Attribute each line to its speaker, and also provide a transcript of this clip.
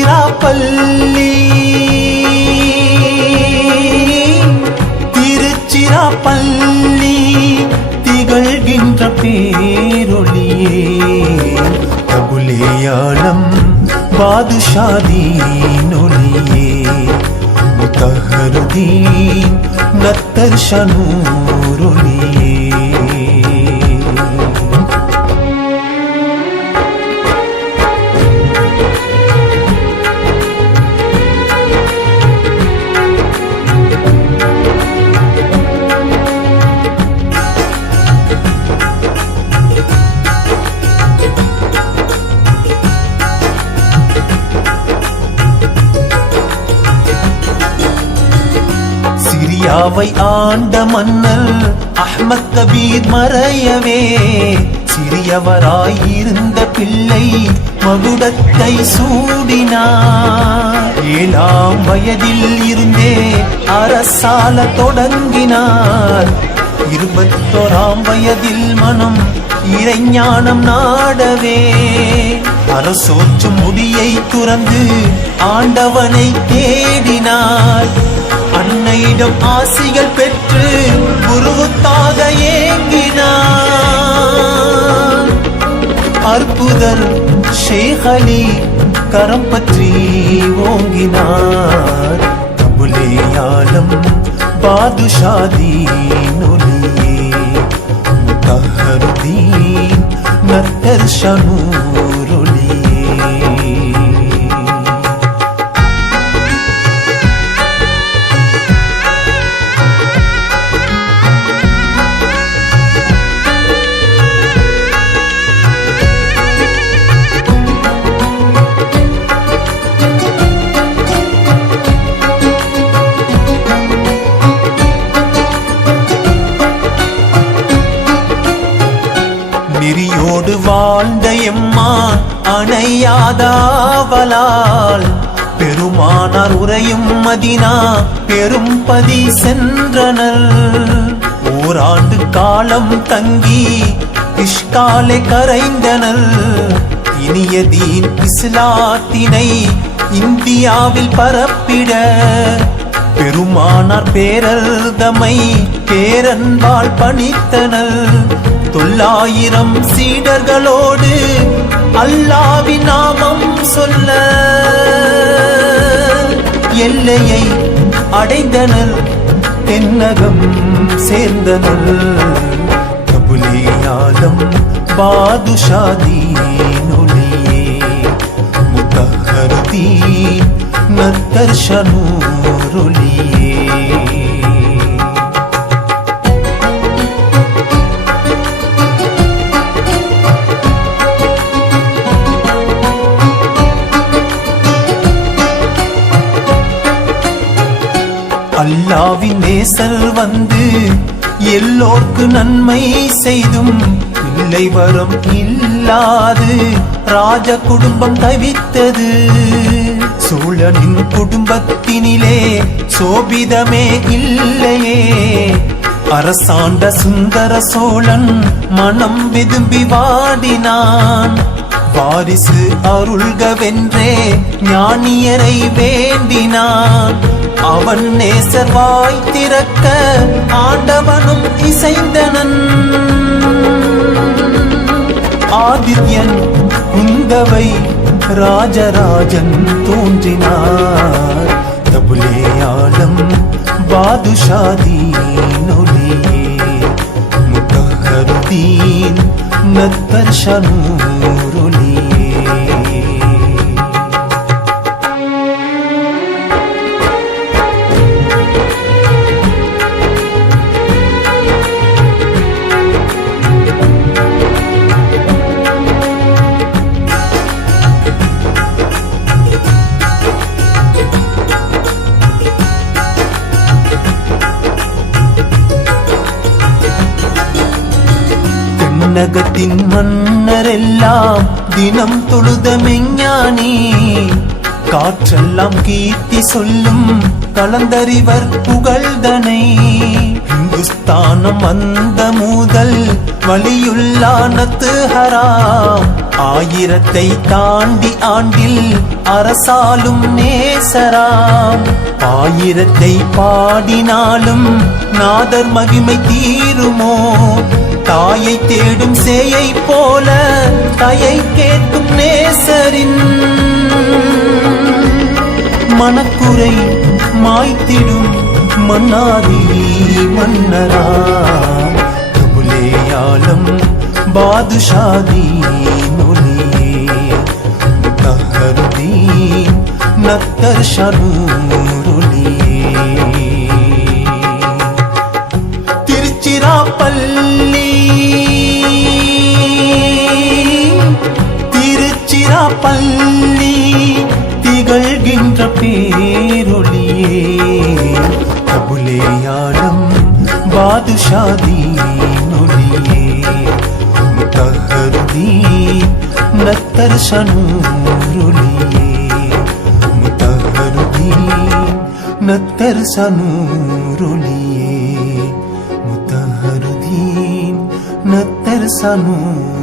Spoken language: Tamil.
Speaker 1: திருச்சிராப்பள்ளி பள்ளி திகழ்கின்ற பேரொழியே. கபுலேயாளம் பாதுஷாதீனொழியே. முத்தஹருதீன் நத்தர் ஷனூரொழியே. அவை ஆண்ட மன்னல் அஹ்மத் கபீர் மறையவே. சிறியவராயிருந்த பிள்ளை மகுடத்தை சூடினார். ஏழாம் வயதில் இருந்தே அரசால தொடங்கினார். இருபத்தோராம் வயதில் மனம் இறைஞானம் நாடவே. அரசோற்று முடியை துறந்து ஆண்டவனை தேடினார். பலம் ஆசிகள் பெற்று குருவுக்காக ஏங்கினார் அற்புதர் ஷேகலி கரம் பற்றி ஓங்கினார். கபுலேயாலம் பாதுஷாதி நொலியே. முத்தஹருதீன் நத்தர் ஷனூர். நெறியோடு வாழ்ந்த எம்மான் அணையாதாவலால் பெருமானார் உரையும் மதினா பெரும்பதி சென்றனர் ஓராண்டு காலம் தங்கி இஷ்காலை கரைந்தனர் இனிய தீன் இஸ்லாத்தினை இந்தியாவில் பரப்பிட பெருமானார் பேரர்தமை பேரன்பால் பணித்தனர் தொள்ளாயிரம் சீடர்களோடு அல்லாவின் நாமம் சொல்ல. எல்லையை அடைந்தனர் தென்னகம் சேர்ந்தனர். கபுலேயாலம் பாதுஷாதி ஒளியே. முத்தஹருதீன் நத்தர் அல்லாவின் நேசர் வந்து எல்லோர்க்கு நன்மை செய்தும் பிள்ளை வரம் இல்லாது. ராஜ குடும்பம் தவித்தது. சோழனின் குடும்பத்தினிலே சோபிதமே இல்லையே. அரசாண்ட சுந்தர சோழன் மனம் விதும்பி வாடினான். வாரிசு அருள்கவென்றே ஞானியரை வேண்டினான். அவன் நேசர் வாய் திறக்க ஆண்டவனும் இசைந்தனன். ஆதித்யன் குந்தவை ராஜராஜன் தோன்றினார். தபுலேயாலம் பாதுஷாதீன் ஒளியே முத்தஹருதீன் நத்தர் ஷனூர் விண்ணகத்தின் மன்னரெல்லாம் தினம் தொழுத மெஞ்ஞானி. காற்றெல்லாம் கீர்த்தி சொல்லும் கலந்தறிவர் புகழ்தனை. இந்துஸ்தானம் வந்த முதல் வழியுள்ளானத்து ஹராம் ஆயிரத்தை தாண்டி ஆண்டில் அரசாலும் நேசராம் ஆயிரத்தை பாடினாலும் நாதர் மகிமை தீருமோ. தாயை தேடும் சேயை போல தாயை கேட்கும் நேசரின் மனக்குறை மாய்த்திடும் மன்னாதி மன்னராம் கபுலேயாலம் பாதுஷாதி நொலியே தஹருதீன் நத்தர் ஷருளியே திருச்சிராப்பள்ளி பள்ளி திகழ்கின்ற பேரொளியே கபுலேயாலம் பாதுஷாதி நொலியே முத்தஹருதீன் நத்தர் ஷனூருலியே முத்தஹருதீன் நத்தர் சனூருலியே முத்தஹருதீன் நத்தர் சனூருலியே